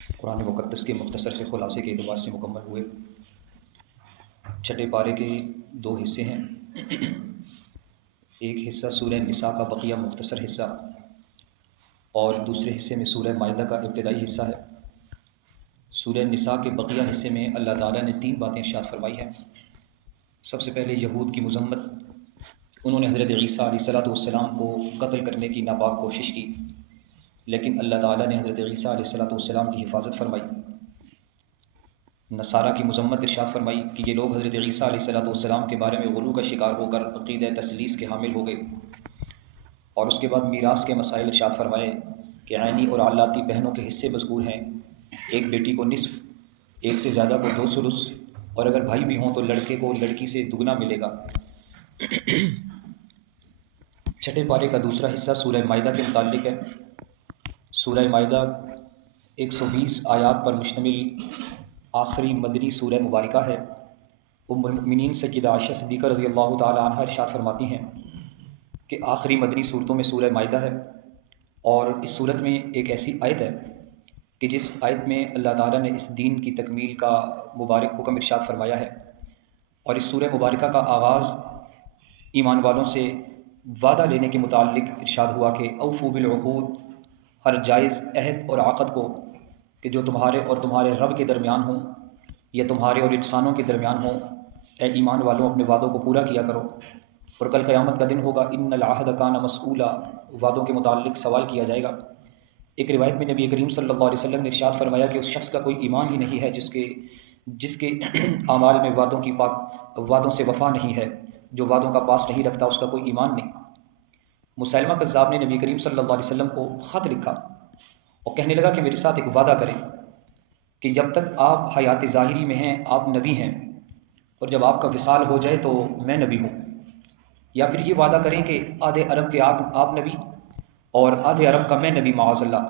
قرآن مقدس کے مختصر سے خلاصے کے اعتبار سے مکمل ہوئے۔ چھٹے پارے کے دو حصے ہیں۔ ایک حصہ سورہ نساء کا بقیہ مختصر حصہ اور دوسرے حصے میں سورہ مائدہ کا ابتدائی حصہ ہے۔ سورہ نساء کے بقیہ حصے میں اللہ تعالیٰ نے 3 باتیں ارشاد فرمائی ہیں۔ سب سے پہلے یہود کی مذمت، انہوں نے حضرت عیسیٰ علیہ السلام کو قتل کرنے کی ناپاک کوشش کی، لیکن اللہ تعالیٰ نے حضرت عیسیٰ علیہ السلام کی حفاظت فرمائی۔ نصارہ کی مذمت ارشاد فرمائی کہ یہ لوگ حضرت عیسیٰ علیہ السلام کے بارے میں غلو کا شکار ہو کر عقیدہ تثلیث کے حامل ہو گئے، اور اس کے بعد میراث کے مسائل ارشاد فرمائے کہ عینی اور علاتی بہنوں کے حصے مذکور ہیں۔ ایک بیٹی کو نصف، ایک سے زیادہ کو 2 ثلث، اور اگر بھائی بھی ہوں تو لڑکے کو لڑکی سے دگنا ملے گا۔ چھٹے پارے کا دوسرا حصہ سورہ مائدہ کے متعلق ہے۔ سورہ مائدہ 120 آیات پر مشتمل آخری مدنی سورہ مبارکہ ہے۔ ام المؤمنین سیدہ عائشہ صدیقہ رضی اللہ تعالی عنہا ارشاد فرماتی ہیں کہ آخری مدنی صورتوں میں سورہ مائدہ ہے، اور اس صورت میں ایک ایسی آیت ہے کہ جس آیت میں اللہ تعالیٰ نے اس دین کی تکمیل کا مبارک حکم ارشاد فرمایا ہے، اور اس سورہ مبارکہ کا آغاز ایمان والوں سے وعدہ لینے کے متعلق ارشاد ہوا کہ اوفوا بالعقود، ہر جائز عہد اور عقد کو کہ جو تمہارے اور تمہارے رب کے درمیان ہوں یا تمہارے اور انسانوں کے درمیان ہوں، اے ایمان والوں اپنے وعدوں کو پورا کیا کرو، اور کل قیامت کا دن ہوگا، ان العہد کان مسئولا، وعدوں کے متعلق سوال کیا جائے گا۔ ایک روایت میں نبی کریم صلی اللہ علیہ وسلم نے ارشاد فرمایا کہ اس شخص کا کوئی ایمان ہی نہیں ہے جس کے اعمال میں وعدوں سے وفا نہیں ہے، جو وعدوں کا پاس نہیں رکھتا اس کا کوئی ایمان نہیں۔ مسیلمہ کذاب نے نبی کریم صلی اللہ علیہ وسلم کو خط لکھا اور کہنے لگا کہ میرے ساتھ ایک وعدہ کریں کہ جب تک آپ حیات ظاہری میں ہیں آپ نبی ہیں، اور جب آپ کا وصال ہو جائے تو میں نبی ہوں، یا پھر یہ وعدہ کریں کہ آدھے عرب کے آپ نبی اور آدھے عرب کا میں نبی معاذ اللہ۔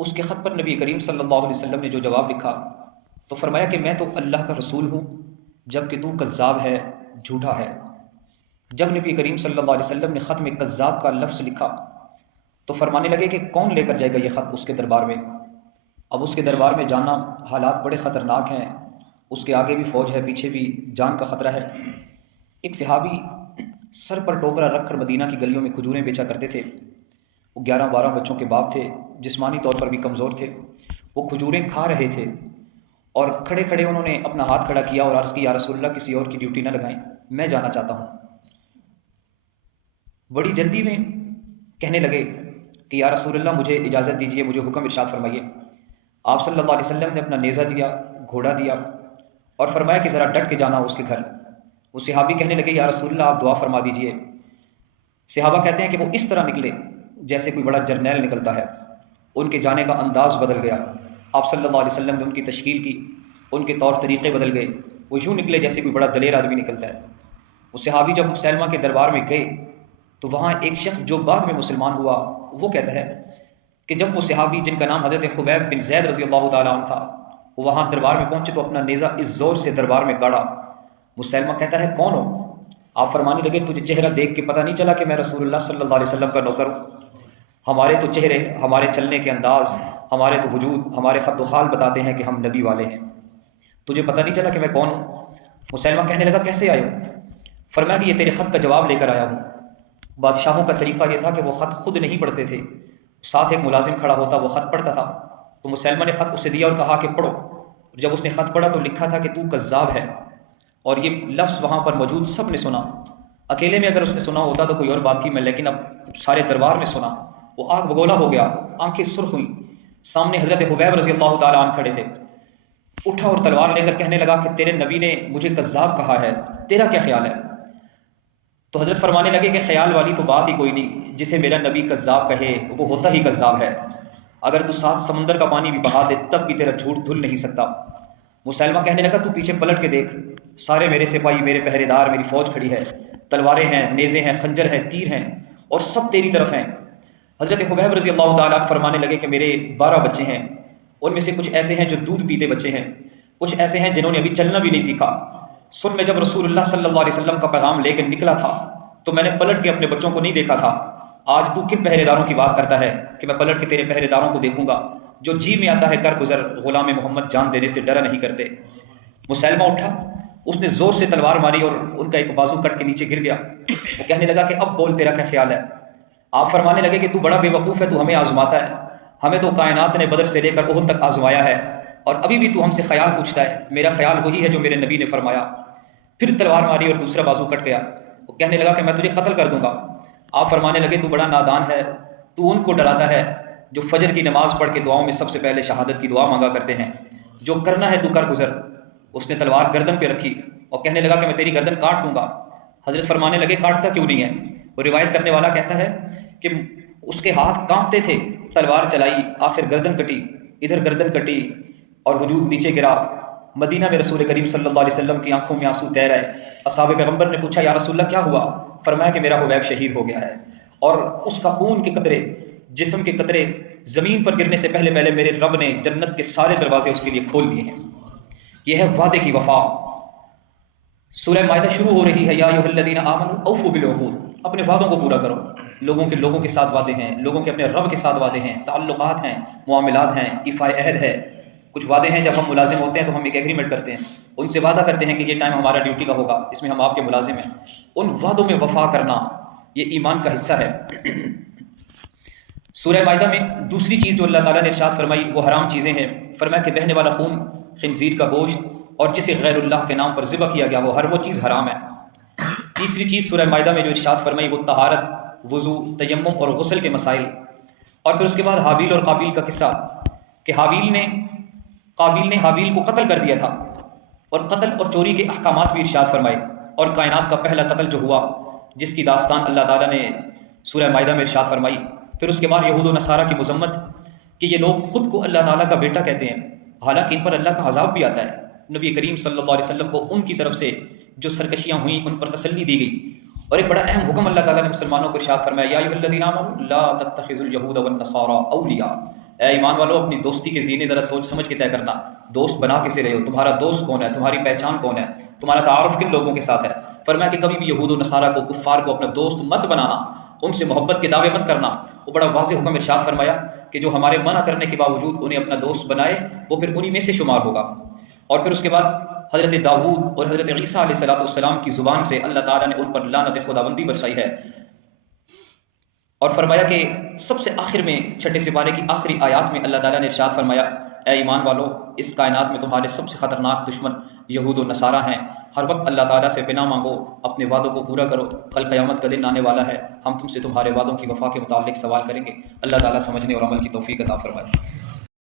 اس کے خط پر نبی کریم صلی اللہ علیہ وسلم نے جو جواب لکھا تو فرمایا کہ میں تو اللہ کا رسول ہوں جبکہ تو کذاب ہے، جھوٹا ہے۔ جب نبی کریم صلی اللہ علیہ وسلم نے خط میں کذاب کا لفظ لکھا تو فرمانے لگے کہ کون لے کر جائے گا یہ خط اس کے دربار میں۔ اب اس کے دربار میں جانا، حالات بڑے خطرناک ہیں، اس کے آگے بھی فوج ہے، پیچھے بھی جان کا خطرہ ہے۔ ایک صحابی سر پر ٹوکرا رکھ کر مدینہ کی گلیوں میں کھجوریں بیچا کرتے تھے۔ وہ 11-12 بچوں کے باپ تھے، جسمانی طور پر بھی کمزور تھے۔ وہ کھجوریں کھا رہے تھے اور کھڑے کھڑے انہوں نے اپنا ہاتھ کھڑا کیا اور عرض کی یا رسول اللہ کسی اور کی ڈیوٹی نہ لگائیں، میں جانا چاہتا ہوں۔ بڑی جلدی میں کہنے لگے کہ یا رسول اللہ مجھے اجازت دیجیے، مجھے حکم ارشاد فرمائیے۔ آپ صلی اللہ علیہ وسلم نے اپنا نیزہ دیا، گھوڑا دیا اور فرمایا کہ ذرا ڈٹ کے جانا اس کے گھر۔ وہ صحابی کہنے لگے یا رسول اللہ آپ دعا فرما دیجیے۔ صحابہ کہتے ہیں کہ وہ اس طرح نکلے جیسے کوئی بڑا جرنیل نکلتا ہے، ان کے جانے کا انداز بدل گیا۔ آپ صلی اللہ علیہ وسلم نے ان کی تشکیل کی، ان کے طور طریقے بدل گئے، وہ یوں نکلے جیسے کوئی بڑا دلیر آدمی نکلتا ہے۔ وہ صحابی جب مسیلمہ کے دربار میں گئے تو وہاں ایک شخص جو بعد میں مسلمان ہوا وہ کہتا ہے کہ جب وہ صحابی جن کا نام حضرت خبیب بن زید رضی اللہ تعالیٰ عنہ تھا وہ وہاں دربار میں پہنچے تو اپنا نیزہ اس زور سے دربار میں گاڑا۔ مسیلمہ کہتا ہے کون ہو؟ آپ فرمانے لگے تجھے چہرہ دیکھ کے پتہ نہیں چلا کہ میں رسول اللہ صلی اللہ علیہ وسلم کا نوکر ہوں؟ ہمارے تو چہرے، ہمارے چلنے کے انداز، ہمارے تو وجود، ہمارے خط و خال بتاتے ہیں کہ ہم نبی والے ہیں، تجھے پتہ نہیں چلا کہ میں کون ہوں؟ مسیلمہ کہنے لگا کیسے آئے ہو؟ فرمایا کہ یہ تیرے خط کا جواب لے کر آیا ہوں۔ بادشاہوں کا طریقہ یہ تھا کہ وہ خط خود نہیں پڑھتے تھے، ساتھ ایک ملازم کھڑا ہوتا وہ خط پڑھتا تھا۔ تو مسیلمہ نے خط اسے دیا اور کہا کہ پڑھو۔ جب اس نے خط پڑھا تو لکھا تھا کہ تو کذاب ہے، اور یہ لفظ وہاں پر موجود سب نے سنا۔ اکیلے میں اگر اس نے سنا ہوتا تو کوئی اور بات تھی، میں لیکن اب سارے دربار میں سنا۔ وہ آگ بگولا ہو گیا، آنکھیں سرخ ہوئیں۔ سامنے حضرت حبیب رضی اللہ تعالیٰ عنہ کھڑے تھے۔ اٹھا اور تلوار لے کر کہنے لگا کہ تیرے نبی نے مجھے کذاب کہا ہے، تیرا کیا خیال ہے؟ تو حضرت فرمانے لگے کہ خیال والی تو بات ہی کوئی نہیں، جسے میرا نبی کذاب کہے وہ ہوتا ہی کذاب ہے، اگر تو 7 سمندر کا پانی بھی بہا دے تب بھی تیرا جھوٹ دھل نہیں سکتا۔ مسیلمہ کہنے لگا تو پیچھے پلٹ کے دیکھ، سارے میرے سپاہی، میرے پہرے دار، میری فوج کھڑی ہے، تلواریں ہیں، نیزے ہیں، خنجر ہیں، تیر ہیں، اور سب تیری طرف ہیں۔ حضرت حبیب رضی اللہ تعالیٰ فرمانے لگے کہ میرے 12 بچے ہیں، ان میں سے کچھ ایسے ہیں جو دودھ پیتے بچے ہیں، کچھ ایسے ہیں جنہوں نے ابھی چلنا بھی نہیں سیکھا۔ سن میں جب رسول اللہ صلی اللہ علیہ وسلم کا پیغام لے کے نکلا تھا تو میں نے پلٹ کے اپنے بچوں کو نہیں دیکھا تھا، آج تو کن پہرے داروں کی بات کرتا ہے کہ میں پلٹ کے تیرے پہرے داروں کو دیکھوں گا؟ جو جی میں آتا ہے کر گزر، غلام محمد جان دینے سے ڈرا نہیں کرتے۔ مسلمہ اٹھا، اس نے زور سے تلوار ماری اور ان کا ایک بازو کٹ کے نیچے گر گیا۔ وہ کہنے لگا کہ اب بول تیرا کیا خیال ہے؟ آپ فرمانے لگے کہ تو بڑا بے وقوف ہے، تو ہمیں آزماتا ہے، ہمیں تو کائنات نے بدر سے لے کر احد تک آزمایا ہے اور ابھی بھی تو ہم سے خیال پوچھتا ہے، میرا خیال وہی ہے جو میرے نبی نے فرمایا۔ پھر تلوار ماری اور دوسرا بازو کٹ گیا۔ وہ کہنے لگا کہ میں تجھے قتل کر دوں گا۔ آپ فرمانے لگے تو بڑا نادان ہے، تو ان کو ڈراتا ہے جو فجر کی نماز پڑھ کے دعاؤں میں سب سے پہلے شہادت کی دعا مانگا کرتے ہیں، جو کرنا ہے تو کر گزر۔ اس نے تلوار گردن پہ رکھی اور کہنے لگا کہ میں تیری گردن کاٹ دوں گا۔ حضرت فرمانے لگے کاٹتا کیوں نہیں ہے؟ وہ روایت کرنے والا کہتا ہے کہ اس کے ہاتھ کانپتے تھے، تلوار چلائی، آخر گردن کٹی، ادھر گردن کٹی اور وجود نیچے گرا۔ مدینہ میں رسول کریم صلی اللہ علیہ وسلم کی آنکھوں میں آنسو تیر آئے۔ اصحاب پیغمبر نے پوچھا یا رسول اللہ کیا ہوا؟ فرمایا کہ میرا حبیب شہید ہو گیا ہے اور اس کا خون کے قطرے، جسم کے قطرے زمین پر گرنے سے پہلے پہلے میرے رب نے جنت کے سارے دروازے اس کے لیے کھول دیے ہیں۔ یہ ہے وعدے کی وفا۔ سورہ مائدہ شروع ہو رہی ہے یا ایھا الذین آمنوا اوفوا بالعقود، اپنے وعدوں کو پورا کرو۔ لوگوں کے ساتھ وعدے ہیں، لوگوں کے اپنے رب کے ساتھ وعدے ہیں، تعلقات ہیں، معاملات ہیں، ایفاء عہد ہے۔ کچھ وعدے ہیں جب ہم ملازم ہوتے ہیں تو ہم ایک ایگریمنٹ کرتے ہیں، ان سے وعدہ کرتے ہیں کہ یہ ٹائم ہمارا ڈیوٹی کا ہوگا، اس میں ہم آپ کے ملازم ہیں۔ ان وعدوں میں وفا کرنا یہ ایمان کا حصہ ہے۔ سورہ مائدہ میں دوسری چیز جو اللہ تعالیٰ نے ارشاد فرمائی وہ حرام چیزیں ہیں۔ فرمایا کہ بہنے والا خون، خنزیر کا گوشت اور جسے غیر اللہ کے نام پر ذبح کیا گیا وہ ہر وہ چیز حرام ہے۔ تیسری چیز سورہ مائدہ میں جو ارشاد فرمائی وہ طہارت، وضو، تیمم اور غسل کے مسائل۔ اور پھر اس کے بعد حابیل اور قابیل کا قصہ کہ قابیل نے حابیل کو قتل کر دیا تھا، اور قتل اور چوری کے احکامات بھی ارشاد فرمائے، اور کائنات کا پہلا قتل جو ہوا جس کی داستان اللہ تعالیٰ نے سورہ مائدہ میں ارشاد فرمائی۔ پھر اس کے بعد یہود و نصارہ کی مذمت کہ یہ لوگ خود کو اللہ تعالیٰ کا بیٹا کہتے ہیں، حالانکہ ان پر اللہ کا عذاب بھی آتا ہے۔ نبی کریم صلی اللہ علیہ وسلم کو ان کی طرف سے جو سرکشیاں ہوئیں ان پر تسلی دی گئی، اور ایک بڑا اہم حکم اللہ تعالیٰ نے مسلمانوں کو ارشاد فرمایا یا ایھا الذین آمنوا لا تتخذوا اليہود والنصارى اولیاء، اے ایمان والو اپنی دوستی کے زینے ذرا سوچ سمجھ کے طے کرنا، دوست بنا کسے رہے ہو، تمہارا دوست کون ہے، تمہاری پہچان کون ہے، تمہارا تعارف کن لوگوں کے ساتھ ہے۔ فرمایا کہ کبھی بھی یہود و نصارہ کو، کفار کو اپنا دوست مت بنانا، ان سے محبت کے دعوے مت کرنا۔ وہ بڑا واضح حکم ارشاد فرمایا کہ جو ہمارے منع کرنے کے باوجود انہیں اپنا دوست بنائے وہ پھر انہی میں سے شمار ہوگا۔ اور پھر اس کے بعد حضرت داؤد اور حضرت عیسیٰ علیہ السلام کی زبان سے اللہ تعالیٰ نے ان پر لعنت خداوندی برسائی ہے، اور فرمایا کہ سب سے آخر میں چھٹے سپارے کی آخری آیات میں اللہ تعالیٰ نے ارشاد فرمایا اے ایمان والو اس کائنات میں تمہارے سب سے خطرناک دشمن یہود و نصارہ ہیں، ہر وقت اللہ تعالیٰ سے پناہ مانگو، اپنے وعدوں کو پورا کرو، کل قیامت کا دن آنے والا ہے، ہم تم سے تمہارے وعدوں کی وفا کے متعلق سوال کریں گے۔ اللہ تعالیٰ سمجھنے اور عمل کی توفیق عطا فرمائے۔